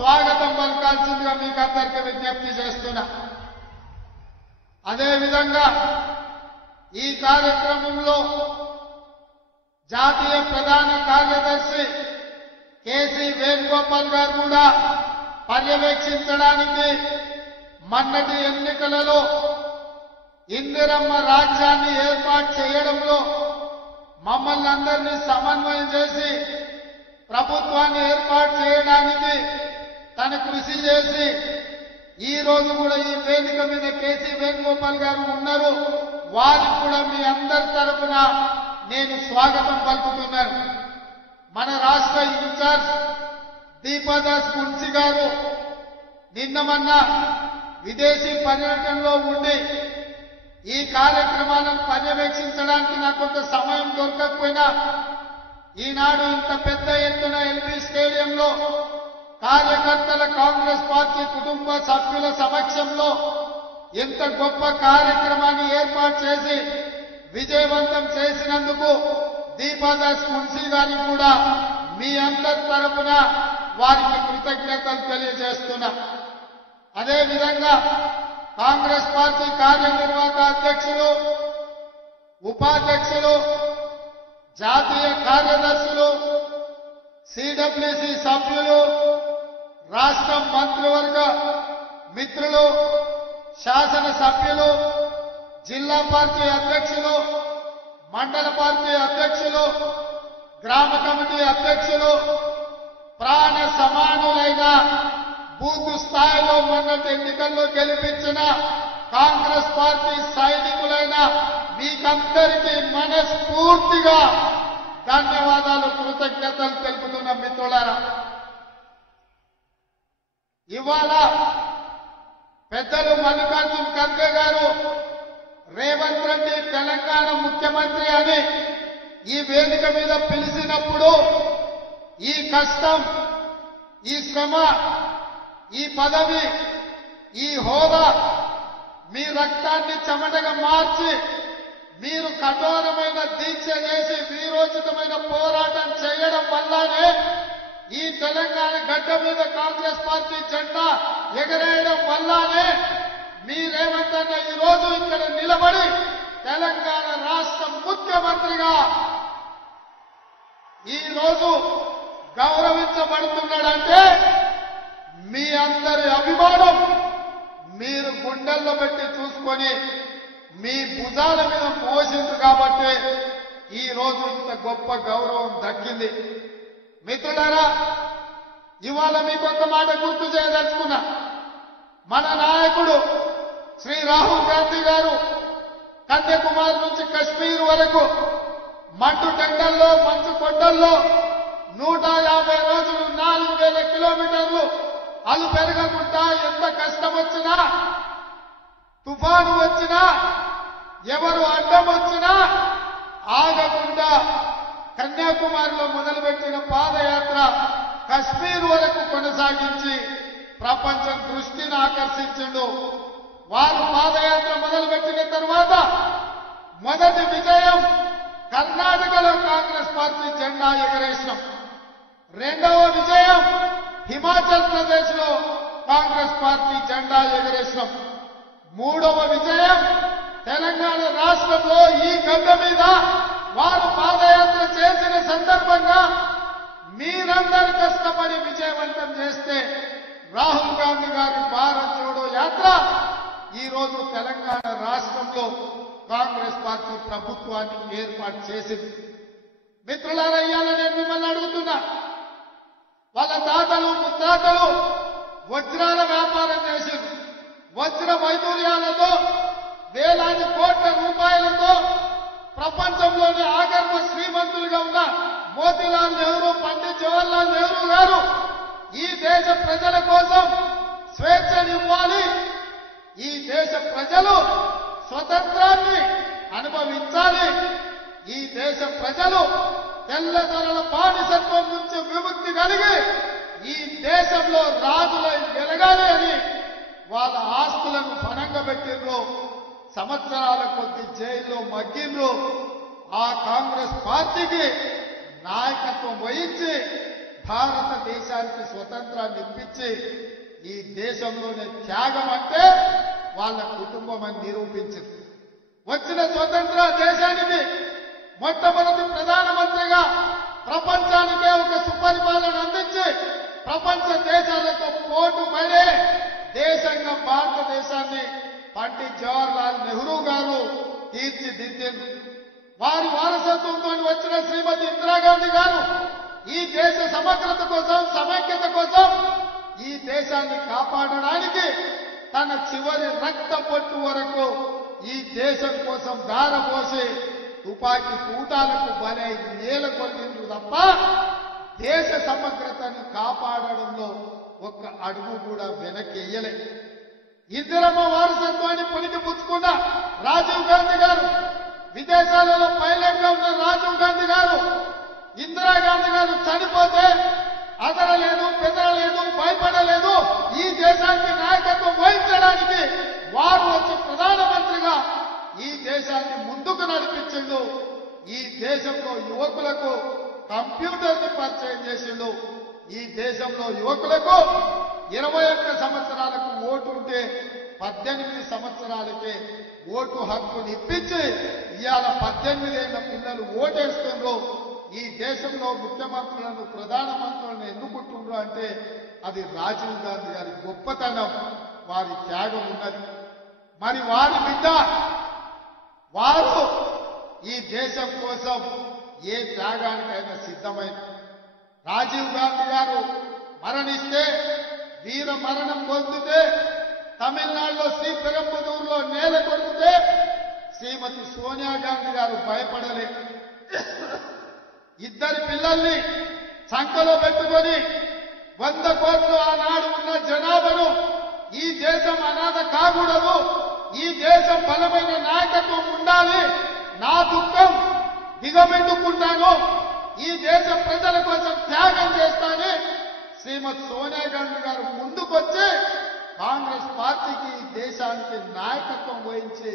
స్వాగతం పలకాల్సిందిగా మీకు అందరికీ విజ్ఞప్తి చేస్తున్నా. అదేవిధంగా ఈ కార్యక్రమంలో జాతీయ ప్రధాన కార్యదర్శి కేసీ వేణుగోపాల్ గారు కూడా పర్యవేక్షించడానికి మొన్నటి ఎన్నికలలో ఇందిరమ్మ రాజ్యాన్ని ఏర్పాటు చేయడంలో మమ్మల్ని అందరినీ సమన్వయం చేసి ప్రభుత్వాన్ని ఏర్పాటు చేయడానికి తన కృషి చేసి ఈ రోజు కూడా ఈ వేదిక మీద కేసీ వేణుగోపాల్ గారు ఉన్నారు. వారికి కూడా మీ అందరి తరఫున నేను స్వాగతం పలుకుతున్నాను. మన రాష్ట్ర ఇన్ఛార్జ్ దీపాదాస్ మున్సి గారు నిన్న మొన్న విదేశీ పర్యటనలో ఉండి ఈ కార్యక్రమాలను పర్యవేక్షించడానికి నాకు కొంత సమయం దొరకకపోయినా ఈనాడు ఇంత పెద్ద ఎత్తున ఎల్బీ స్టేడియంలో కార్యకర్తల కాంగ్రెస్ పార్టీ కుటుంబ సభ్యుల సమక్షంలో ఇంత గొప్ప కార్యక్రమాన్ని ఏర్పాటు చేసి విజయవంతం చేసినందుకు దీపాదాస్ మున్సి గారికి కూడా మీ అందరి తరఫున వారికి కృతజ్ఞతలు తెలియజేస్తున్నా. అదేవిధంగా కాంగ్రెస్ పార్టీ కార్యనిర్వాహక అధ్యక్షులు, ఉపాధ్యక్షులు, జాతీయ కార్యదర్శులు, సిడబ్ల్యూసి సభ్యులు, రాష్ట్ర మంత్రివర్గ మిత్రులు, శాసన సభ్యులు, జిల్లా పార్టీ అధ్యక్షులు, మండల పార్టీ అధ్యక్షులు, గ్రామ కమిటీ అధ్యక్షులు, ప్రాణ సమానులైన బూత్ స్థాయిలో మొన్నటి ఎన్నికల్లో గెలిపించిన కాంగ్రెస్ పార్టీ సైనికులైన మీకందరికీ మనస్ఫూర్తిగా ధన్యవాదాలు, కృతజ్ఞతలు తెలుపుతున్న మిత్రులారా, ఇవాళ పెద్దలు మల్లికార్జున్ ఖర్గే గారు రేవంత్ రెడ్డి తెలంగాణ ముఖ్యమంత్రి అని ఈ వేదిక మీద పిలిచినప్పుడు ఈ కష్టం, ఈ శ్రమ, ఈ పదవి, ఈ హోదా మీ రక్తాన్ని చెమటగా మార్చి మీరు కఠోరమైన దీక్ష చేసి వీరోచితమైన పోరాటం చేయడం వల్లనే ఈ తెలంగాణ గడ్డ మీద కాంగ్రెస్ పార్టీ జెండా ఎగరేయడం వల్లనే మీరేమంటే ఈ రోజు ఇక్కడ నిలబడి తెలంగాణ రాష్ట్ర ముఖ్యమంత్రిగా ఈ రోజు గౌరవించబడుతున్నాడంటే మీ అందరి అభిమానం మీరు గుండెల్లో పెట్టి చూసుకొని మీ భుజాల మీద మోసింది కాబట్టి ఈ రోజు ఇంత గొప్ప గౌరవం దక్కింది. మిత్రులారా, ఇవాళ మీకు ఒక మాట గుర్తు చేయదలుచుకున్నా. మన నాయకుడు శ్రీ రాహుల్ గాంధీ గారు కన్యాకుమారి నుంచి కశ్మీర్ వరకు మంచు టెండల్లో, మంచు కొండల్లో 150 రోజులు 4000 కిలోమీటర్లు అలు పెరగకుండా ఎంత కష్టం వచ్చినా, తుఫాను వచ్చినా, ఎవరు అడ్డం వచ్చినా ఆగకుండా కన్యాకుమారిలో మొదలుపెట్టిన పాదయాత్ర కశ్మీర్ వరకు కొనసాగించి ప్రపంచం దృష్టిని ఆకర్షించిండు. వారు పాదయాత్ర మొదలుపెట్టిన తర్వాత మొదటి విజయం కర్ణాటకలో కాంగ్రెస్ పార్టీ జెండా ఎగరేసినాం. రెండవ విజయం హిమాచల్ ప్రదేశ్ లో కాంగ్రెస్ పార్టీ జెండా ఎగరేసినాం. మూడవ విజయం తెలంగాణ రాష్ట్రంలో ఈ గడ్డ మీద వారు పాదయాత్ర చేసిన సందర్భంగా మీరందరూ కష్టపడి విజయవంతం చేస్తే రాహుల్ గాంధీ గారి భారత్ జోడో యాత్ర ఈ రోజు తెలంగాణ రాష్ట్రంలో కాంగ్రెస్ పార్టీ ప్రభుత్వాన్ని ఏర్పాటు చేసింది. మిత్రులారా, ఇవాళ నేను మిమ్మల్ని అడుగుతున్నా, వాళ్ళ తాతలు ముత్తాతలు వజ్రాల వ్యాపారం చేసింది. వజ్ర వైదూర్యాలతో వేలాది కోట్ల రూపాయలతో ప్రపంచంలోని ఆగర్భ శ్రీమంతులుగా ఉన్న మోతీలాల్ నెహ్రూ, పండిత్ జవహర్లాల్ నెహ్రూ గారు ఈ దేశ ప్రజల కోసం స్వేచ్ఛనివ్వాలి, ఈ దేశ ప్రజలు స్వతంత్రాన్ని అనుభవించాలి, ఈ దేశ ప్రజలు తెల్లదొరల బానిసత్వం నుంచి విముక్తి కలిగి ఈ దేశంలో రాజులై వెలగాలి అని వాళ్ళ ఆస్తులను పణంగా పెట్టిండ్రు. సంవత్సరాల కొద్ది జైల్లో మగ్గిండ్రు. ఆ కాంగ్రెస్ పార్టీకి నాయకత్వం వహించి భారతదేశానికి స్వతంత్రాన్ని ఇప్పించి ఈ దేశంలోనే త్యాగం అంటే వాళ్ళ కుటుంబం అని నిరూపించింది. వచ్చిన స్వతంత్ర దేశానికి మొట్టమొదటి ప్రధానమంత్రిగా ప్రపంచానికే ఒక సుపరిపాలన అందించి ప్రపంచ దేశాలతో పోటు పడే దేశంగా భారతదేశాన్ని పండిత్ జవహర్లాల్ నెహ్రూ గారు తీర్చిదిద్దారు. వారి వారసత్వంతో వచ్చిన శ్రీమతి ఇందిరాగాంధీ గారు ఈ దేశ సమగ్రత కోసం, సమైక్యత కోసం, ఈ దేశాన్ని కాపాడడానికి తన చివరి రక్త పొట్టు వరకు ఈ దేశం కోసం ధారపోసి తుపాకీ తూటాలకు బలై నేలకొల్లిండ్రు తప్ప దేశ సమగ్రతను కాపాడడంలో ఒక్క అడుగు కూడా వెనక్కియ్యలే. ఇందిరమ్మ వారసత్వాన్ని పునికి పుచ్చుకున్న రాజీవ్ గాంధీ గారు, విదేశాలలో పైలట్ గా ఉన్న రాజీవ్ గాంధీ గారు, ఇందిరాగాంధీ గారు చనిపోతే అదరలేదు, బెదరలేదు, భయపడలేదు. ఈ దేశానికి నాయకత్వం వహించడానికి వారు వచ్చి ప్రధానమంత్రిగా ఈ దేశాన్ని ముందుకు నడిపించిండు. ఈ దేశంలో యువకులకు కంప్యూటర్ ని పరిచయం చేసిండు. ఈ దేశంలో యువకులకు 21 సంవత్సరాలకు ఓటు ఉంటే 18 సంవత్సరాలకే ఓటు హక్కుని ఇప్పించి ఇవాళ 18 ఏళ్ల పిల్లలు ఓటేస్తుండ్రు. ఈ దేశంలో ముఖ్యమంత్రులను, ప్రధానమంత్రులను ఎన్నుకుంటుండ్రు అంటే అది రాజీవ్ గాంధీ గారి గొప్పతనం, వారి త్యాగం ఉన్నది. మరి వారి బిడ్డ వారు ఈ దేశం కోసం ఏ త్యాగానికైనా సిద్ధమైన రాజీవ్ గాంధీ గారు మరణిస్తే, వీర మరణం పొందితే, తమిళనాడులో శ్రీపెరంబదూరులో నేల కొడితే శ్రీమతి సోనియా గాంధీ గారు భయపడలే. ఇద్దరి పిల్లల్ని సంకలో పెట్టుకొని 100 కోట్లు ఆనాడు ఉన్న జనాభాను ఈ దేశం అనాథ కాకూడదు, ఈ దేశం బలమైన నాయకత్వం ఉండాలి, నా దుఃఖం దిగమిండుకుంటాను, ఈ దేశ ప్రజల కోసం త్యాగం చేస్తానని శ్రీమతి సోనియా గాంధీ గారు ముందుకొచ్చి కాంగ్రెస్ పార్టీకి ఈ దేశానికి నాయకత్వం వహించి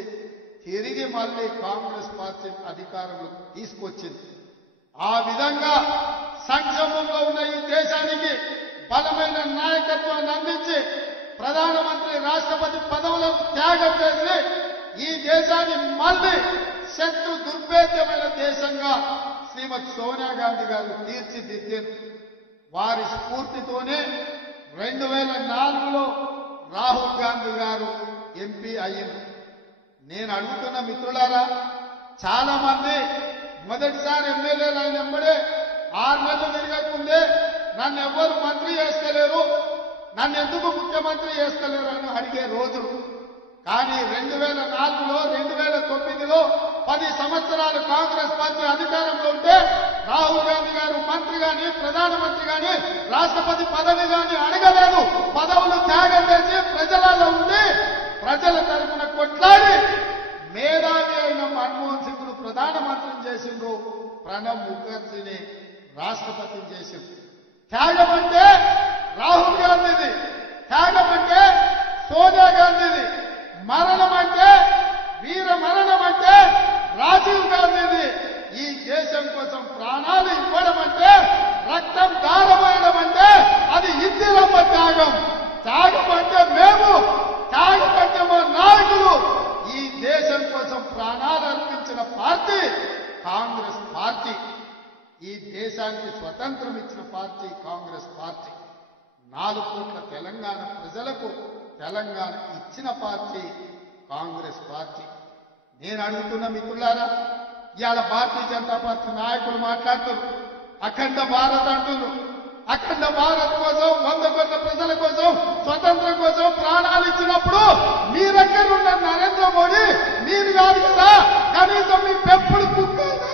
తిరిగి మళ్ళీ కాంగ్రెస్ పార్టీ అధికారంలోకి తీసుకొచ్చింది. ఆ విధంగా సంక్షోభంలో ఉన్న ఈ దేశానికి బలమైన నాయకత్వాన్ని అందించి ప్రధానమంత్రి, రాష్ట్రపతి పదవులను త్యాగం చేసి ఈ దేశాన్ని మళ్ళీ శత్రు దుర్భేద్యమైన దేశంగా శ్రీమతి సోనియా గాంధీ గారు తీర్చిదిద్దారు. వారి స్ఫూర్తితోనే 2004లో రాహుల్ గాంధీ గారు ఎంపీ అయ్యింది. నేను అడుగుతున్న మిత్రులారా, చాలా మంది మొదటిసారి ఎమ్మెల్యేలు అయిన వెంబడే 6 నెలలు తిరగకుందే నన్ను ఎవరు మంత్రి చేస్తలేరు, నన్ను ఎందుకు ముఖ్యమంత్రి చేస్తలేరు అని అడిగే రోజులు. కానీ 2004లో 2009లో 10 సంవత్సరాలు కాంగ్రెస్ పార్టీ అధికారంలో ఉంటే రాహుల్ గాంధీ గారు మంత్రి గాని, ప్రధానమంత్రి గాని, రాష్ట్రపతి పదవి గాని అడగలేదు. పదవులు త్యాగం చేసి ప్రజలలో ఉండి ప్రజల తరఫున కొట్లాడి మేధావి అయిన మన్మోహన్ సింగ్ను ప్రధానమంత్రిని చేసిండ్రు, ప్రణబ్ ముఖర్జీని రాష్ట్రపతిని చేసిండ్రు. త్యాగం అంటే రాహుల్ గాంధీది, త్యాగం అంటే సోనియా గాంధీది, మరణం అంటే, వీర మరణం అంటే రాజీవ్ గాంధీది. ఈ దేశం కోసం ప్రాణాలు ఇవ్వడం అంటే, రక్తం దారమేయడం అంటే అది ఇందిరమ్మ త్యాగం. త్యాగం అంటే మేము, త్యాగం అంటే మా నాయకులు. ఈ దేశం కోసం ప్రాణాలు అర్పించిన పార్టీ కాంగ్రెస్ పార్టీ. ఈ దేశానికి స్వతంత్రం ఇచ్చిన పార్టీ కాంగ్రెస్ పార్టీ. 4 కోట్ల తెలంగాణ ప్రజలకు తెలంగాణ ఇచ్చిన పార్టీ కాంగ్రెస్ పార్టీ. నేను అడుగుతున్న మిత్రులారా, ఇవాళ భారతీయ జనతా పార్టీ నాయకులు మాట్లాడుతున్నారు, అఖండ భారత్ అంటున్నారు. అఖండ భారత్ కోసం, 100 కోట్ల ప్రజల కోసం, స్వతంత్రం కోసం ప్రాణాలు ఇచ్చినప్పుడు మీరెక్కడున్న నరేంద్ర మోడీ మీరు కాదు కదా, కనీసం మీ పెంపుడు కుక్కైనా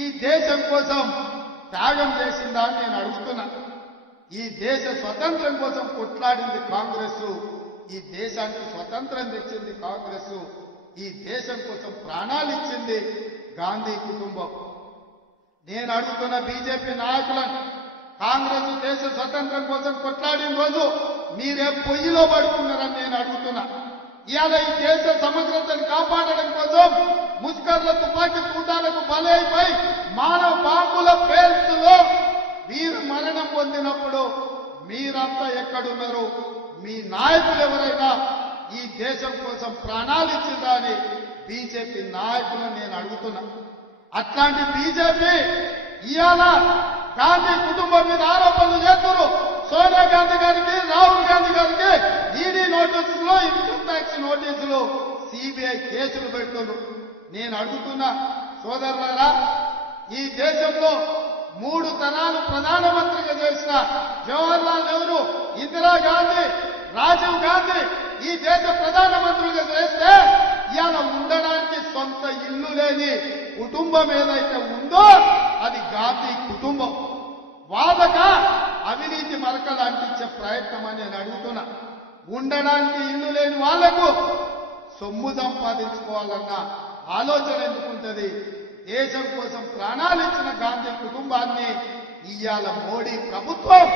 ఈ దేశం కోసం త్యాగం చేసిందా అని నేను అడుగుతున్నా. ఈ దేశ స్వతంత్రం కోసం కొట్లాడింది కాంగ్రెస్, ఈ దేశానికి స్వతంత్రం తెచ్చింది కాంగ్రెస్, ఈ దేశం కోసం ప్రాణాలు ఇచ్చింది గాంధీ కుటుంబం. నేను అడుగుతున్న బీజేపీ నాయకులను, కాంగ్రెస్ దేశ స్వతంత్రం కోసం కొట్లాడిన రోజు మీరే పొయ్యిలో పడుకున్నారని నేను అడుగుతున్నా. ఇవాళ ఈ దేశ సమగ్రతను కాపాడడం కోసం ముస్కర్ల తుపాకీ కూటాలకు బలైపోయి మానవ బాంబుల పేరులో వీరు మరణం పొందినప్పుడు మీరంతా ఎక్కడున్నారు? మీ నాయకులు ఎవరైనా ఈ దేశం కోసం ప్రాణాలు ఇచ్చిందా అని బీజేపీ నాయకులను నేను అడుగుతున్నా. అట్లాంటి బీజేపీ ఇవాళ గాంధీ కుటుంబం మీద ఆరోపణలు చేస్తున్నారు. సోనియా గాంధీ గారికి, రాహుల్ గాంధీ గారికి ఈడీ నోటీసులు, ఇన్కమ్ ట్యాక్స్ నోటీసులు, సిబిఐ కేసులు పెడుతున్నారు. నేను అడుగుతున్నా సోదరులారా, ఈ దేశంలో 3 తరాలు ప్రధానమంత్రిగా చేసిన జవహర్లాల్ నెహ్రూ, ఇందిరాగాంధీ, రాజీవ్ గాంధీ ఈ దేశ ప్రధానమంత్రులుగా చేస్తే ఇవాళ ఉండడానికి సొంత ఇల్లు లేని కుటుంబం ఏదైతే ఉందో అది గాంధీ కుటుంబం. వాళ్ళగా అవినీతి మరకలు అంటించే ప్రయత్నం అని నేను అడుగుతున్నా. ఉండడానికి ఇల్లు లేని వాళ్లకు సొమ్ము సంపాదించుకోవాలన్న ఆలోచన ఎందుకుంటది? దేశం కోసం ప్రాణాలు ఇచ్చిన గాంధీ కుటుంబాన్ని ఇవాళ మోడీ ప్రభుత్వం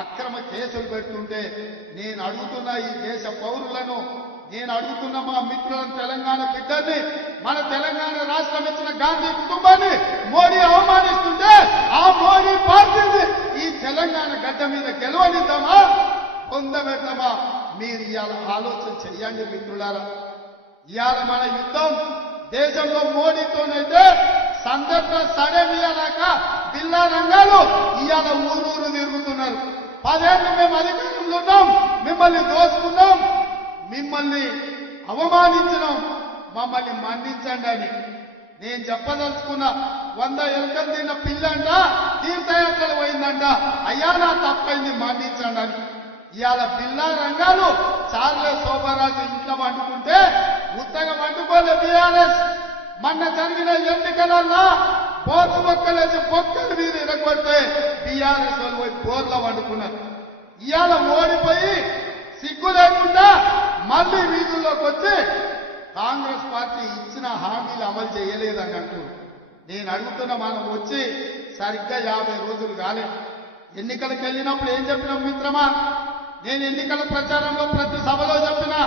అక్రమ కేసులు పెడుతుంటే నేను అడుగుతున్నా ఈ దేశ పౌరులను, నేను అడుగుతున్న మా మిత్రులను, తెలంగాణ బిడ్డల్ని, మన తెలంగాణ రాష్ట్రం ఇచ్చిన గాంధీ కుటుంబాన్ని మోడీ అవమానిస్తుంటే ఆ మోడీ పార్టీని ఈ తెలంగాణ గడ్డ మీద గెలవనిద్దామా, పొందబెడదామా? మీరు ఇవాళ ఆలోచన చెయ్యండి మిత్రులారా. ఇవాళ మన యుద్ధం దేశంలో మోడీతోనైతే సందర్భ సడమియలాక బిల్లా రంగాలు ఇవాళ ఊరూరు తిరుగుతున్నారు. 10 ఏళ్ళు మేము అధికారంలో ఉన్నాం, మిమ్మల్ని దోచుకున్నాం, మిమ్మల్ని అవమానించడం, మమ్మల్ని మన్నించండి అని నేను చెప్పదలుచుకున్నా. 100 ఎలుకలు తిన్న పిల్లంట తీర్థయాత్రలు పోయిందంట, అయ్యా నా తప్పైంది మన్నించండి అని. ఇవాళ బిల్లా రంగాలు చార్లే శోభరాజు ఇంట్లో వండుకుంటే ఉత్తగా వండుకోలే బీఆర్ఎస్. మొన్న జరిగిన ఎన్నికలన్నా బోర్లు మొక్కలేసి బొక్కలు మీరు ఇరగొడితే బీఆర్ఎస్ వాళ్ళు పోయి బోర్లో వండుకున్నారు. ఇవాళ ఓడిపోయి సిగ్గు లేకుండా మళ్లీ వీధుల్లోకి వచ్చి కాంగ్రెస్ పార్టీ ఇచ్చిన హామీలు అమలు చేయలేదని అంటూ నేను అడుగుతున్నా. మనం వచ్చి సరిగ్గా 50 రోజులు కాలేదు. ఎన్నికలకు వెళ్ళినప్పుడు ఏం చెప్పినాం మిత్రమా? నేను ఎన్నికల ప్రచారంలో ప్రతి సభలో చెప్పినా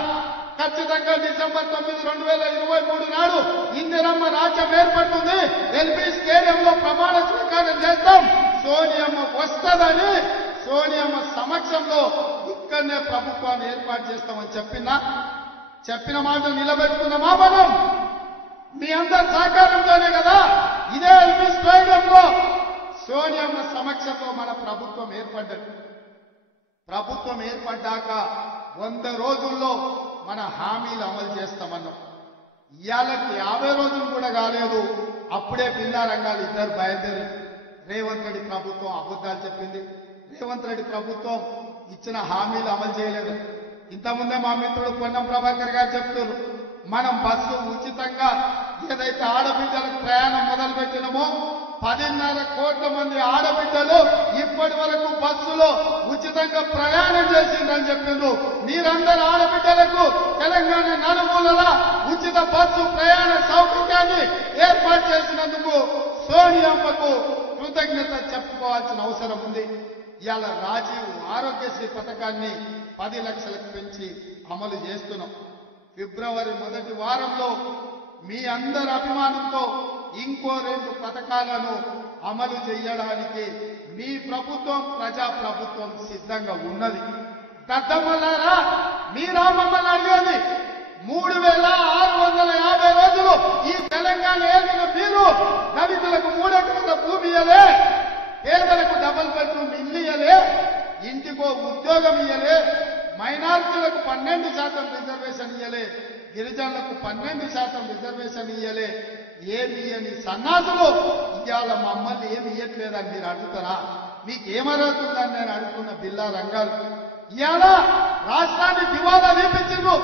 ఖచ్చితంగా డిసెంబర్ 9, 2023 నాడు ఇందిరమ్మ రాజ్యం ఏర్పడుతుంది, ఎల్బీ స్టేడియంలో ప్రమాణ స్వీకారం చేస్తాం, సోనియమ్మ వస్తుందని, సోనియమ్మ సమక్షంలో ఇక్కడనే ప్రభుత్వాన్ని ఏర్పాటు చేస్తామని చెప్పిన మాట నిలబెట్టుకున్నామా మనం? మీ అందరి సహకారంతోనే కదా ఇదే ఎల్బీ స్టేడియంలో సోనియమ్మ సమక్షంలో మన ప్రభుత్వం ఏర్పడ్డది. ప్రభుత్వం ఏర్పడ్డాక 100 రోజుల్లో మన హామీలు అమలు చేస్తామన్నాం. ఇవాళకి 50 రోజులు కూడా కాలేదు, అప్పుడే బిల్లా రంగాలు ఇద్దరు బయలుదేరి. రేవంత్ రెడ్డి ప్రభుత్వం అబద్ధాలు చెప్పింది, రేవంత్ రెడ్డి ప్రభుత్వం ఇచ్చిన హామీలు అమలు చేయలేదు. ఇంతకుముందే మా మిత్రుడు పొన్నం ప్రభాకర్ గారు చెప్తున్నారు, మనం బస్సు ఉచితంగా ఏదైతే ఆడబిడ్డలకు ప్రయాణం మొదలు పెట్టినామో 10.5 కోట్ల మంది ఆడబిడ్డలు ఇప్పటి వరకు బస్సులో ఉచితంగా ప్రయాణం చేసిందని చెప్పిండ్రు. మీరందరూ ఆడబిడ్డలకు తెలంగాణ నలుమూలల ఉచిత బస్సు ప్రయాణ సౌకర్యాన్ని ఏర్పాటు చేసినందుకు సోనియమ్మకు కృతజ్ఞత చెప్పుకోవాల్సిన అవసరం ఉంది. ఇవాళ రాజీవ్ ఆరోగ్యశ్రీ పథకాన్ని 10 లక్షలకు పెంచి అమలు చేస్తున్నాం. ఫిబ్రవరి మొదటి వారంలో మీ అందరి అభిమానంతో ఇంకో 2 పథకాలను అమలు చేయడానికి మీ ప్రభుత్వం, ప్రజా ప్రభుత్వం సిద్ధంగా ఉన్నది. దద్దమ్మలారా, మీరా మమ్మల్ని అడిగేది 3650 రోజులు ఈ తెలంగాణ ఏలిన మీరు దళితులకు 3 ఎకరాల భూమి ఇయ్యలే, పేదలకు డబుల్ బెడ్రూమ్ ఇల్లు ఇయ్యలే, ఇంటికో ఉద్యోగం ఇయ్యలే, మైనారిటీలకు 12% రిజర్వేషన్ ఇయ్యలే, గిరిజనులకు 12% రిజర్వేషన్ ఇయ్యలే. ఏమి ఇయ్యని సన్నాసులు ఇవాళ మమ్మల్ని ఏమి ఇయ్యట్లేదని మీరు అడుగుతారా? మీకేమరుగుతుందని నేను అడుగుతున్న బిల్లా రంగాలు. ఇవాళ రాష్ట్రాన్ని దివాలా తీపించిండ్రు,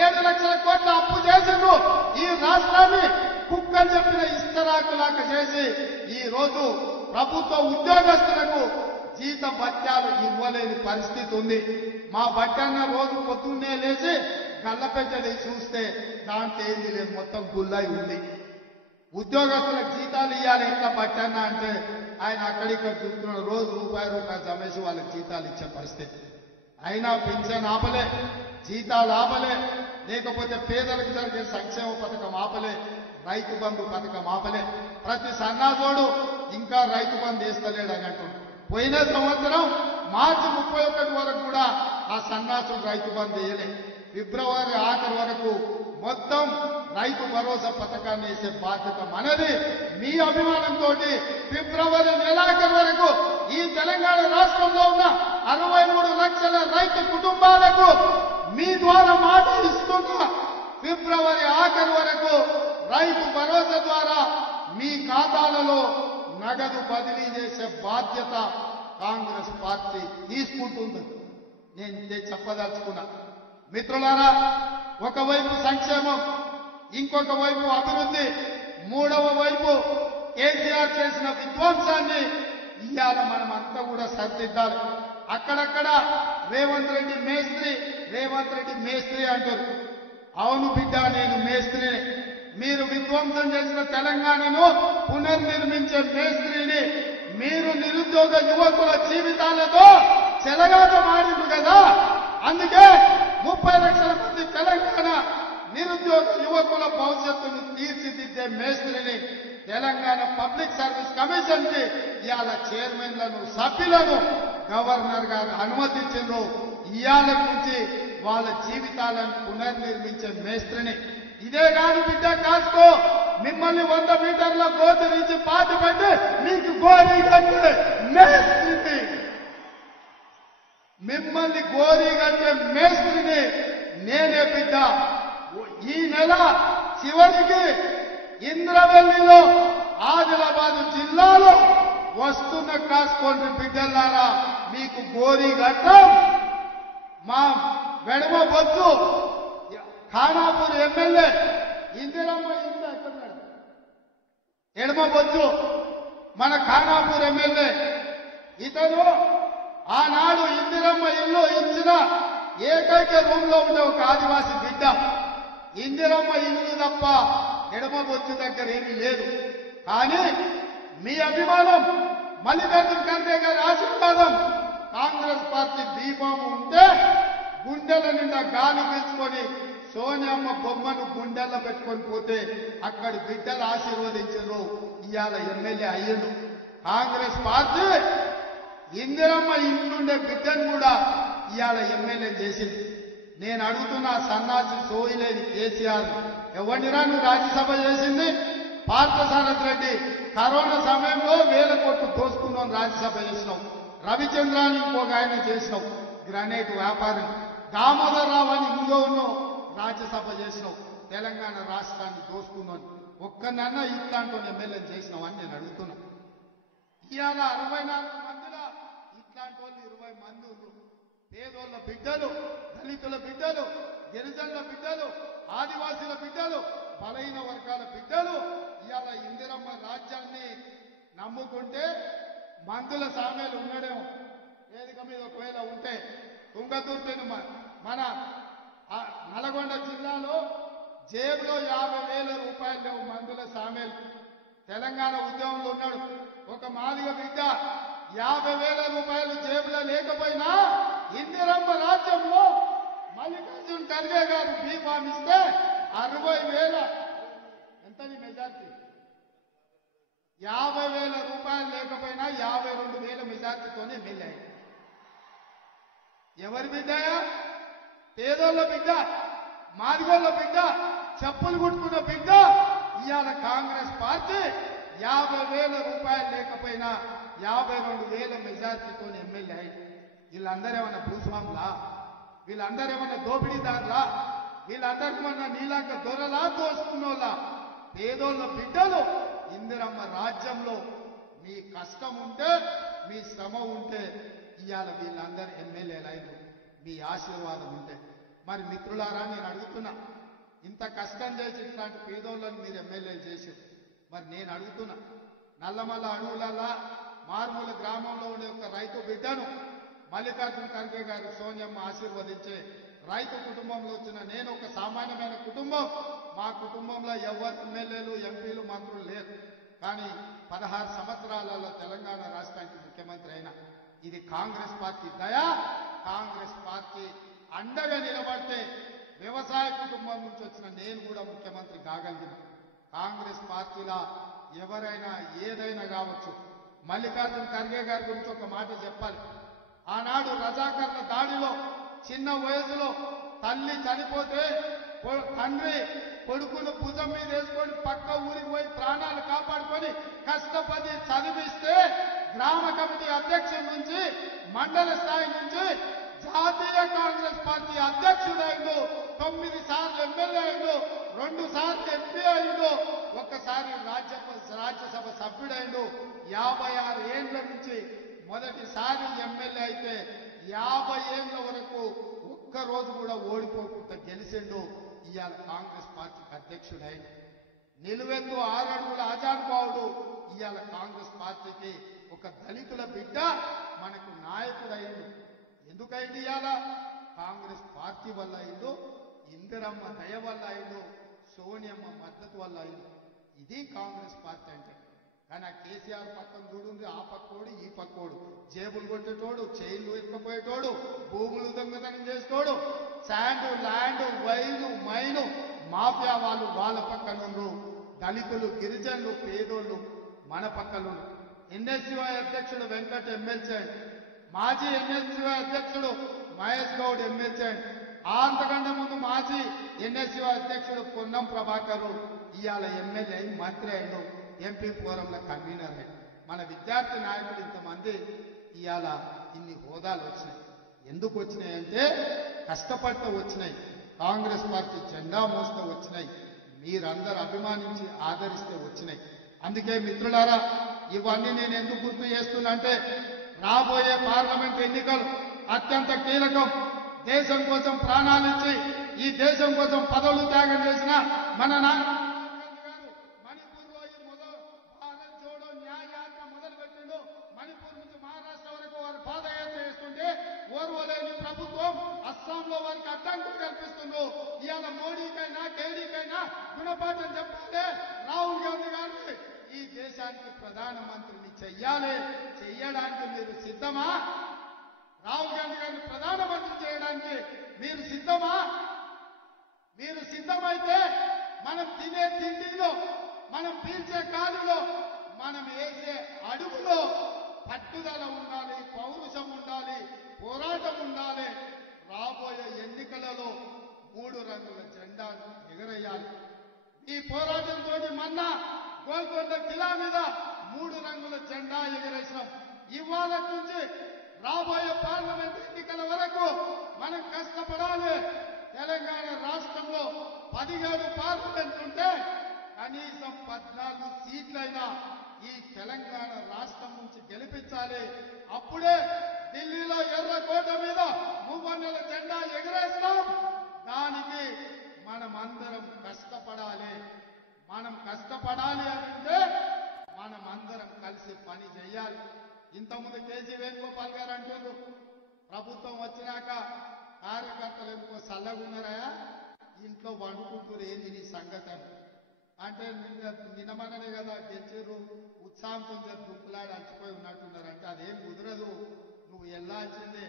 7 లక్షల కోట్ల అప్పు చేసిండ్రు. ఈ రాష్ట్రాన్ని కుక్కని చెప్పిన ఇస్తరాకులాగా చేసి ఈ రోజు ప్రభుత్వ ఉద్యోగస్తులకు జీత భత్యాలు ఇవ్వలేని పరిస్థితి ఉంది. మా బట్టన్న రోజు పొద్దున్నే లేచి గల్లపెట్టడి చూస్తే దాంట్లో ఏంది లేదు, మొత్తం గుల్లై ఉంది. ఉద్యోగస్తులకు జీతాలు ఇవ్వాలి ఎంత బట్టన్న అంటే ఆయన అక్కడిక్కడ చూస్తున్న రోజు రూపాయి జమేసి వాళ్ళకి జీతాలు ఇచ్చే పరిస్థితి. అయినా పెన్షన్ ఆపలే, జీతాలు ఆపలే, లేకపోతే పేదలకు జరిగే సంక్షేమ పథకం ఆపలే, రైతు బంధు పథకం ఆపలే. ప్రతి సన్నాసోడు ఇంకా రైతు బంధు వేస్తలేడు అని అంటున్నాడు. పోయిన సంవత్సరం మార్చి 31 వరకు కూడా ఆ సన్నాసుడు రైతు బంధు వేయలే. ఫిబ్రవరి ఆఖరి వరకు మొత్తం రైతు భరోసా పథకాన్ని వేసే బాధ్యత మనది. మీ అభిమానంతో ఫిబ్రవరి నెలాఖరు వరకు ఈ తెలంగాణ రాష్ట్రంలో ఉన్న 63 లక్షల రైతు కుటుంబాలకు మీ ద్వారా మాట ఇస్తున్నా. ఫిబ్రవరి ఆఖరి వరకు రైతు భరోసా ద్వారా మీ ఖాతాలలో నగదు బదిలీ చేసే బాధ్యత కాంగ్రెస్ పార్టీ తీసుకుంటుంది. నేను ఇదే చెప్పదలుచుకున్నా. మిత్రులారా, ఒకవైపు సంక్షేమం, ఇంకొక వైపు అభివృద్ధి, మూడవ వైపు కేసీఆర్ చేసిన విధ్వంసాన్ని ఇవాళ మనం అంతా కూడా సరిదిద్దాలి. అక్కడక్కడ రేవంత్ రెడ్డి మేస్త్రి అంటారు. అవును బిడ్డ, నేను మేస్త్రిని. మీరు విధ్వంసం చేసిన తెలంగాణను పునర్నిర్మించే మేస్త్రిని. మీరు నిరుద్యోగ యువకుల జీవితాలతో చెలగాటమాడిండ్రు కదా, అందుకే 30 లక్షల మంది తెలంగాణ నిరుద్యోగ యువకుల భవిష్యత్తును తీర్చిదిద్దే మేస్త్రిని తెలంగాణ పబ్లిక్ సర్వీస్ కమిషన్ కి ఇవాళ చైర్మన్లను, సభ్యులను గవర్నర్ గారు అనుమతించారు. ఇవాళ నుంచి వాళ్ళ జీవితాలను పునర్నిర్మించే మేస్త్రిని. ఇదే కాదు బిడ్డ, కాసుకో, మిమ్మల్ని 100 మీటర్ల గోతి నుంచి పాతి పెట్టి మీకు గోరీ కట్టే మేస్త్రిని, మిమ్మల్ని గోరీ కట్టే మేస్త్రిని నేనే బిడ్డ. ఈ నెల చివరికి ఇంద్రవెల్లిలో, ఆదిలాబాద్ జిల్లాలో వస్తున్న కాసుకోండి బిడ్డలారా, మీకు గోరీ కట్టం. మా వెడమ బొత్తు ఖానాపూర్ ఎమ్మెల్యే ఇందిరమ్మ ఇల్లు ఎక్కడున్నాడు? ఎడమ బొత్తు మన ఖానాపూర్ ఎమ్మెల్యే. ఇతను ఆనాడు ఇందిరమ్మ ఇల్లు ఇచ్చిన ఏకైక రూమ్ లో ఉండే ఒక ఆదివాసీ బిడ్డ. ఇందిరమ్మ ఇల్లు తప్ప ఎడమ బొత్తు దగ్గర ఏమీ లేదు. కానీ మీ అభిమానం, మల్లికార్జున ఖర్గే గారి ఆశీర్వాదం, కాంగ్రెస్ పార్టీ దీపము ఉంటే గుండెల నిండా గాలి పీల్చుకొని సోనియమ్మ బొమ్మను గుండెల్లో పెట్టుకొని పోతే అక్కడి బిడ్డలు ఆశీర్వదించారు. ఇవాళ ఎమ్మెల్యే అయ్యిండు. కాంగ్రెస్ పార్టీ ఇందిరమ్మ ఇంట్లుండే బిడ్డను కూడా ఇవాళ ఎమ్మెల్యే చేసింది. నేను అడుగుతున్న సన్నాసి సోయిలేని కేసీఆర్, ఎవరినిరా నువ్వు రాజ్యసభ చేసింది? పార్థసారథి రెడ్డి కరోనా సమయంలో 1000 కోట్లు దోసుకున్నాం, రాజ్యసభ చేసినావు. రవిచంద్రాన్ని ఇంకొక ఆయన చేసినావు, గ్రానైట్ వ్యాపారం. దామోదర్ రావు అని ఇంకో ఉన్నావు, రాజ్యసభ చేసినావు. తెలంగాణ రాష్ట్రాన్ని దోసుకున్నాను. ఒక్కనన్నా ఇట్లాంటి ఎమ్మెల్యే చేసినావు అని నేను అడుగుతున్నా. ఇవాళ 64 మందిలో ఇట్లాంటి వాళ్ళు 20 మంది ఉన్నారు. పేదోళ్ళ బిడ్డలు, దళితుల బిడ్డలు, గిరిజనుల బిడ్డలు, ఆదివాసీల బిడ్డలు, బలహీన వర్గాల బిడ్డలు ఇవాళ ఇందిరమ్మ రాజ్యాన్ని నమ్ముకుంటే మందుల సామేలు ఉన్నాడేమో వేదిక మీద. ఒకవేళ ఉంటే తుంగతుర్తిని మన నల్గొండ జిల్లాలో జేబులో 50,000 రూపాయలు లేవు మందుల సామేలు. తెలంగాణ ఉద్యమంలో ఉన్నాడు ఒక మాదిగ బిడ్డ. 50,000 రూపాయలు జేబులో లేకపోయినా ఇందిరమ్మ రాజ్యంలో మల్లికార్జున ఖర్గే గారు బీఫామ్ ఇస్తే 60,000 ఎంతని మెజార్టీ? 50,000 రూపాయలు లేకపోయినా 52,000 మెజార్టీతోనే ఎమ్మెల్యే. ఎవరి బిడ్డయా? పేదోళ్ళ బిడ్డ, మాదిగోళ్ళ బిడ్డ, చెప్పులు కుట్టుకున్న బిడ్డ. ఇవాళ కాంగ్రెస్ పార్టీ 50,000 రూపాయలు లేకపోయినా 52,000 మెజార్టీతో ఎమ్మెల్యే అయింది. వీళ్ళందరూ ఏమన్నా భూస్వాములా? వీళ్ళందరూ ఏమన్నా దోపిడీదారులా? వీళ్ళందరికీ ఏమన్నా నీలాక దొరలా, దోసుకున్నోళ్ళా? పేదోళ్ళ బిడ్డలు ఇందిరమ్మ రాజ్యంలో మీ కష్టం ఉంటే, మీ శ్రమ ఉంటే ఇవాళ వీళ్ళందరూ ఎమ్మెల్యేలు అయినారు, మీ ఆశీర్వాదం ఉంటే. మరి మిత్రులారా, నేను అడుగుతున్నా, ఇంత కష్టం చేసి ఇట్లాంటి పేదోళ్ళని మీరు ఎమ్మెల్యేలు చేశారు. మరి నేను అడుగుతున్నా, నల్లమల్ల అడవులల్లా మారుమూల గ్రామంలో ఉండే ఒక రైతు బిడ్డను మల్లికార్జున ఖర్గే గారు, సోనియమ్మ ఆశీర్వదించే రైతు కుటుంబంలో వచ్చిన నేను ఒక సామాన్యమైన కుటుంబం. మా కుటుంబంలో ఎవరు ఎమ్మెల్యేలు, ఎంపీలు, మంత్రులు లేరు. కానీ 16 సంవత్సరాలలో తెలంగాణ రాష్ట్రానికి ముఖ్యమంత్రి అయినా. ఇది కాంగ్రెస్ పార్టీ దయ. కాంగ్రెస్ పార్టీ అండగా నిలబడితే వ్యవసాయ కుటుంబం నుంచి వచ్చిన నేను కూడా ముఖ్యమంత్రి కాగలిగిన. కాంగ్రెస్ పార్టీలా ఎవరైనా ఏదైనా కావచ్చు. మల్లికార్జున ఖర్గే గారి గురించి ఒక మాట చెప్పాలి. ఆనాడు రజాకర్ల దాడిలో చిన్న వయసులో తల్లి చనిపోతే తండ్రి కొడుకును భుజం మీద వేసుకొని పక్క ఊరికి పోయి ప్రాణాలు కాపాడుకొని కష్టపడి చదివిస్తే గ్రామ కమిటీ అధ్యక్షుడి నుంచి మండల స్థాయి నుంచి జాతీయ కాంగ్రెస్ పార్టీ అధ్యక్షుడైండు, 9 సార్లు ఎమ్మెల్యే అయిండు, 2 సార్లు ఎంపీ అయిండు, ఒక్కసారి రాజ్యసభ సభ్యుడైండు. 56 ఏళ్ల నుంచి మొదటిసారి ఎమ్మెల్యే అయితే 50 ఏళ్ల వరకు ఒక్కరోజు కూడా ఓడిపోకుండా గెలిచిండు. ఇవాళ కాంగ్రెస్ పార్టీకి అధ్యక్షుడైండు. నిలువెత్తు 6 అడుగుల ఆజానుభావుడు ఇవాళ కాంగ్రెస్ పార్టీకి ఒక దళితుల బిడ్డ మనకు నాయకుడైండు. ఎందుకైంది ఇవాళ? కాంగ్రెస్ పార్టీ వల్ల అయిందో, ఇందిరమ్మ దయ వల్ల అయిందో, సోనియమ్మ మద్దతు వల్ల అయిందో. ఇది కాంగ్రెస్ పార్టీ అంటే. కానీ ఆ కేసీఆర్ పక్కన చూడుంది, ఆ పక్కోడు ఈ పక్కోడు, జేబులు కొట్టేటోడు, చైన్లు ఎత్తుకపోయేటోడు, భూములు దొంగతనం చేసేటోడు, sand land wine mine mafia వాళ్ళు వాళ్ళ పక్కనుండ్రు, దళితులు గిరిజనులు పేదోళ్ళు మన పక్కనుండ్రు. ఎన్ఎస్యుఐ అధ్యక్షుడు వెంకట్ ఎమ్మెల్సీ, మాజీ ఎన్ఎస్యుఐ అధ్యక్షుడు మహేష్ గౌడ్ ఎమ్మెల్సీ, అంతకంటే ముందు మాజీ ఎన్ఎస్యుఐ అధ్యక్షుడు పొన్నం ప్రభాకర్ ఇవాళ ఎమ్మెల్యే అయి మంత్రి అయిండు, ఎంపీ ఫోరంల కన్వీనర్ అయిండు. మన విద్యార్థి నాయకులు ఇంతమంది ఇవాళ ఇన్ని హోదాలు వచ్చినాయి. ఎందుకు వచ్చినాయంటే కష్టపడితే వచ్చినాయి, కాంగ్రెస్ పార్టీ జెండా మోస్తూ వచ్చినాయి, మీరందరూ అభిమానించి ఆదరిస్తే వచ్చినాయి. అందుకే మిత్రులారా, ఇవన్నీ నేను ఎందుకు గుర్తు చేస్తున్నా అంటే రాబోయే పార్లమెంట్ ఎన్నికలు అత్యంత కీలకం. దేశం కోసం ప్రాణాలు ఇచ్చి ఈ దేశం కోసం పదవులు త్యాగం చేసిన మన మణిపూర్లో ఈ భారత్ జోడో న్యాయ యాత్ర మొదలుపెట్టిండు. మణిపూర్ నుంచి మహారాష్ట్ర వరకు వారు పాదయాత్ర చేస్తుంటే ఓర్వలేని ప్రభుత్వం అస్సాంలో వారికి అడ్డంకులు కల్పిస్తుండ్రు. ఇవాళ మోడీకైనా కేడీకైనా గుణపాఠం చెప్పాలి. రాహుల్ గాంధీ గారిని ఈ దేశానికి ప్రధానమంత్రిని చెయ్యాలి. చెయ్యడానికి మీరు సిద్ధమా? రాహుల్ గాంధీ గారిని ప్రధానమంత్రి చేయడానికి మీరు సిద్ధమా? మీరు సిద్ధమైతే మనం తినే తిండిలో, మనం పీల్చే గాలిలో, మనం వేసే అడుగులో పట్టుదల ఉండాలి, పౌరుషం ఉండాలి, పోరాటం ఉండాలి. రాబోయే ఎన్నికలలో 3 రంగుల జెండాను ఎగరేయాలి. ఈ పోరాటంతో మొన్న గోల్కొండ కిలా మీద 3 రంగుల జెండా ఎగరేసినాం. ఇవాళ నుంచి రాబోయే పార్లమెంట్ ఎన్నికల వరకు మనం కష్టపడాలి. తెలంగాణ రాష్ట్రంలో 17 పార్లమెంట్ ఉంటే కనీసం 14 సీట్లైనా ఈ తెలంగాణ రాష్ట్రం నుంచి గెలిపించాలి. అప్పుడే ఢిల్లీలో ఎర్రకోట మీద 3 జెండా ఎగరేస్తాం. దానికి మనమందరం కష్టపడాలి. మనం కష్టపడాలి అంటే మనమందరం కలిసి పని చేయాలి. ఇంతకుముందు కేసీ వేణుగోపాల్ గారు అంటున్నారు, ప్రభుత్వం వచ్చినాక కార్యకర్తలు ఎందుకో చల్లగున్నారా, ఇంట్లో వండుకుంటూరు, ఏంది నీ సంగతి అంటే నిన్నమననే కదా గెలిచారు, ఉత్సాహం కొంచెం దుక్కులాడి అలసిపోయి ఉన్నట్టున్నారు. అంటే అదేం కుదరదు, నువ్వు వెళ్లాల్సిందే.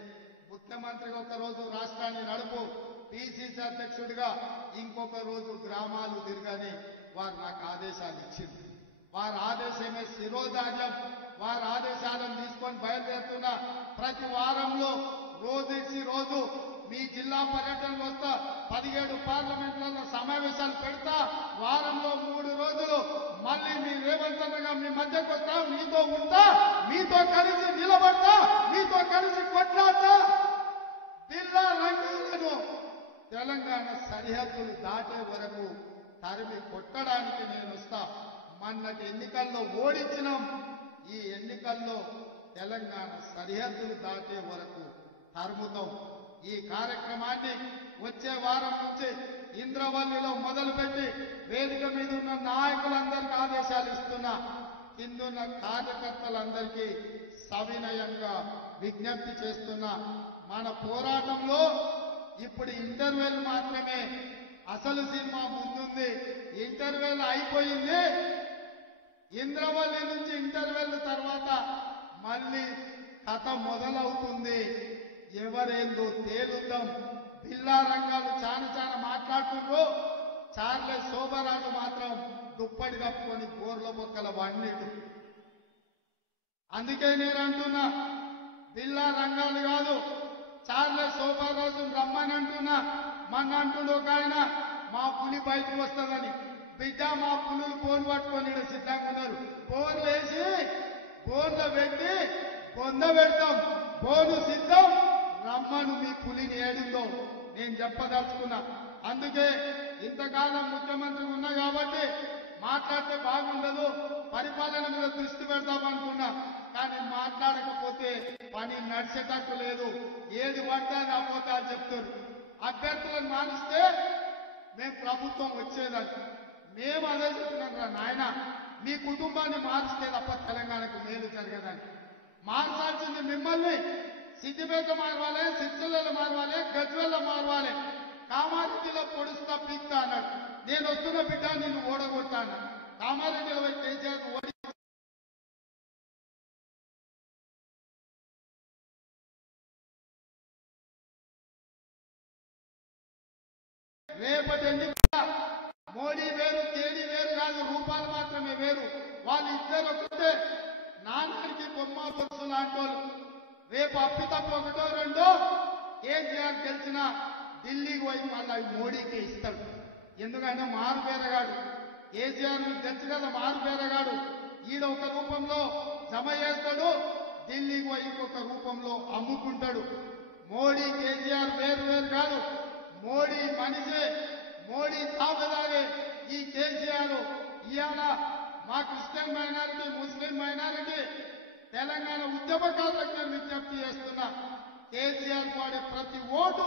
ముఖ్యమంత్రిగా ఒక రోజు రాష్ట్రాన్ని నడుపు, పిసిసి అధ్యక్షుడిగా ఇంకొక రోజు గ్రామాలు తిరగని వారు నాకు ఆదేశాలు ఇచ్చింది. వారి ఆదేశమే శిరోధార్యం. వారి ఆదేశాలను తీసుకొని బయలుదేరుతున్న ప్రతి వారంలో రోజు రోజు మీ జిల్లా పర్యటనలు వస్తా, 17 పార్లమెంట్లలో సమావేశాలు పెడతా, వారంలో 3 రోజులు మళ్ళీ మీ రేవంత్ అన్నగా మీ మధ్యకు వస్తా, మీతో ఉంటా, మీతో కలిసి నిలబడతా, మీతో కలిసి కొట్లాడతా. జిల్లా రంగాలను తెలంగాణ సరిహద్దులు దాటే వరకు తరిమి కొట్టడానికి నేను వస్తా. మొన్నటి ఎన్నికల్లో ఓడించినాం. ఈ ఎన్నికల్లో తెలంగాణ సరిహద్దులు దాటే వరకు తరుముతాం. ఈ కార్యక్రమాన్ని వచ్చే వారం నుంచి ఇంద్రవల్లిలో మొదలుపెట్టి వేదిక మీద ఉన్న నాయకులందరికీ ఆదేశాలు ఇస్తున్నా. కిందున్న కార్యకర్తలందరికీ సవినయంగా విజ్ఞప్తి చేస్తున్నా. మన పోరాటంలో ఇప్పుడు ఇంటర్వెల్ మాత్రమే, అసలు సినిమా ముందుంది. ఇంటర్వెల్ అయిపోయింది. ఇంద్రవల్లి నుంచి ఇంటర్వెల్ తర్వాత మళ్ళీ కథ మొదలవుతుంది. ఎవరేందో తేలుద్దాం. బిల్లా రంగాలు చాలా మాట్లాడుతుండ్రు. చార్లెస్ శోభరాజు మాత్రం దుప్పటి కప్పుకొని బోర్ల బొక్కల వండిడు. అందుకే నేను అంటున్నా, బిల్లా రంగాలు కాదు, చార్లెస్ శోభారాజును రమ్మని అంటున్నా. మొన్న అంటుండు ఒక ఆయన, మా పులి బయటకు వస్తుందని. బిడ్డ, మా పులులు బోన్ పట్టుకొని సిద్ధంగా ఉన్నారు. బోన్లు వేసి బోన్లో పెట్టి బొంద పెడతాం. బోను సిద్ధం, రమ్మను మీ పులిని ఏడుందో నేను చెప్పదలుచుకున్నా. అందుకే ఇంతకాలం ముఖ్యమంత్రి ఉన్నా కాబట్టి మాట్లాడితే బాగుండదు, పరిపాలన మీద దృష్టి పెడతామనుకున్నా. కానీ మాట్లాడకపోతే పని నడిచేటట్టు లేదు. ఏది పడితే అది అబద్ధాలు చెప్తారు. అభ్యర్థులను మానిస్తే మేము ప్రభుత్వం వచ్చేదని మేము అదే చెప్తున్నాం రా నాయన. మీ కుటుంబాన్ని మారిస్తే తప్ప తెలంగాణకు మేలు జరగదని. మార్చాల్సింది మిమ్మల్ని. సిద్దిపేట మారవాలి, సిరిసిల్లలో మారవాలి, గజ్వెల్లో మారవాలి. కామారెడ్డిలో పొడుస్తా పీక్తా అన్నాడు. నేను వస్తున్న బిడ్డ నిన్ను ఓడగొట్టాను. కామారెడ్డిలో పోయి కేసీఆర్ ఓడి రేపటి ఎన్నిక మోడీ వేరు, కేడీ వేరు కాదు, రూపాలు మాత్రమే వేరు. వాళ్ళు ఇద్దరు ఒకటే, నాన్నకి బొమ్మ బొత్సు లాంటి వాళ్ళు. రేపు అప్పితప్ప ఒకటో రెండో కేసీఆర్ గెలిచిన ఢిల్లీకి పోయి మళ్ళీ మోడీకే ఇస్తాడు. ఎందుకంటే మారు పేరగాడు. కేసీఆర్ తెలుసు కదా, మారు పేరగాడు. ఈడ ఒక రూపంలో జమ చేస్తాడు, ఢిల్లీకి పోయి ఇంకొక రూపంలో అమ్ముకుంటాడు. మోడీ కేసీఆర్ వేరు వేరు కాదు. మోడీ మనిషి, మోడీ తాపదారే. ఈ కేసీఆర్ ఇవాళ మా క్రిస్టియన్ మైనారిటీ, ముస్లిం మైనారిటీ, తెలంగాణ ఉద్యమకారులకు నేను విజ్ఞప్తి చేస్తున్నా. కేసీఆర్ వాడే ప్రతి ఓటు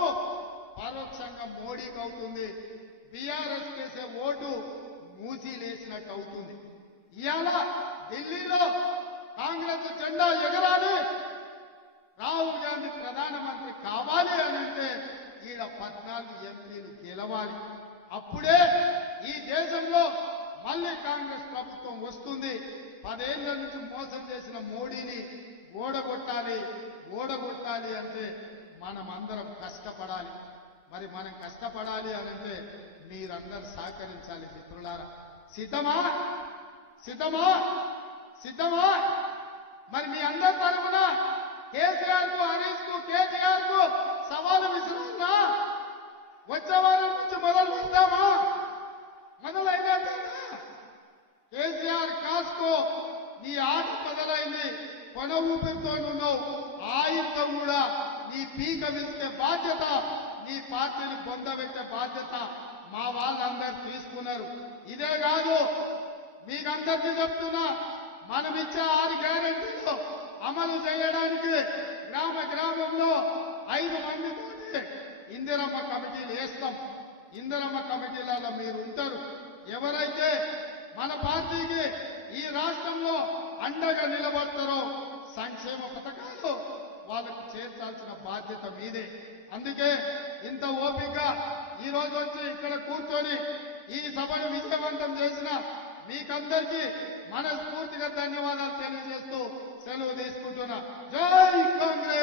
పరోక్షంగా మోడీకి అవుతుంది. బీఆర్ఎస్ చేసే ఓటు మూసీలేసినట్టు అవుతుంది. ఇవాళ ఢిల్లీలో కాంగ్రెస్ జెండా ఎగరాలి, రాహుల్ గాంధీ ప్రధానమంత్రి కావాలి అని అంటే ఈడ 14 ఎంపీలు గెలవాలి. అప్పుడే ఈ దేశంలో మళ్ళీ కాంగ్రెస్ ప్రభుత్వం వస్తుంది. 10 ఏళ్ల నుంచి మోసం చేసిన మోడీని ఓడగొట్టాలి. ఓడగొట్టాలి అంటే మనం అందరం కష్టపడాలి. మరి మనం కష్టపడాలి అని అంటే మీరందరూ సహకరించాలి. మిత్రులారా, సిద్ధమా? సిద్ధమా? సిద్ధమా? మరి మీ అందరి తరఫున కేసీఆర్ కు, హరీష్ కు, కేటీఆర్ కు సవాలు విసురున్నా? వచ్చే వారం నుంచి మొదలు పెడతామా? మొదలైనా కేసీఆర్ కాస్కో, నీ ఆట మొదలైంది. కొన ఊపిరితో ఉన్నావు. ఆయుధ కూడా నీ పీక విసిరే బాధ్యత, నీ పార్టీని పొందబెట్టే బాధ్యత మా వాళ్ళందరూ తీసుకున్నారు. ఇదే కాదు, మీకందరికీ చెప్తున్నా, మనమిచ్చే 6 గ్యారెంటీలు అమలు చేయడానికి గ్రామ గ్రామంలో 5 మందితోటి ఇందిరమ్మ కమిటీలు వేస్తాం. ఇందిరమ్మ కమిటీలలో మీరు ఉంటారు. ఎవరైతే మన పార్టీకి ఈ రాష్ట్రంలో అండగా నిలబడతారో సంక్షేమ పథకాలు వాళ్ళకు చేర్చాల్సిన బాధ్యత మీదే. అందుకే ఇంత ఓపిక ఈ రోజు వచ్చి ఇక్కడ కూర్చొని ఈ సభను విజయవంతం చేసిన మీకందరికీ మనస్ఫూర్తిగా ధన్యవాదాలు తెలియజేస్తూ సెలవు తీసుకుంటున్నా. జై కాంగ్రెస్.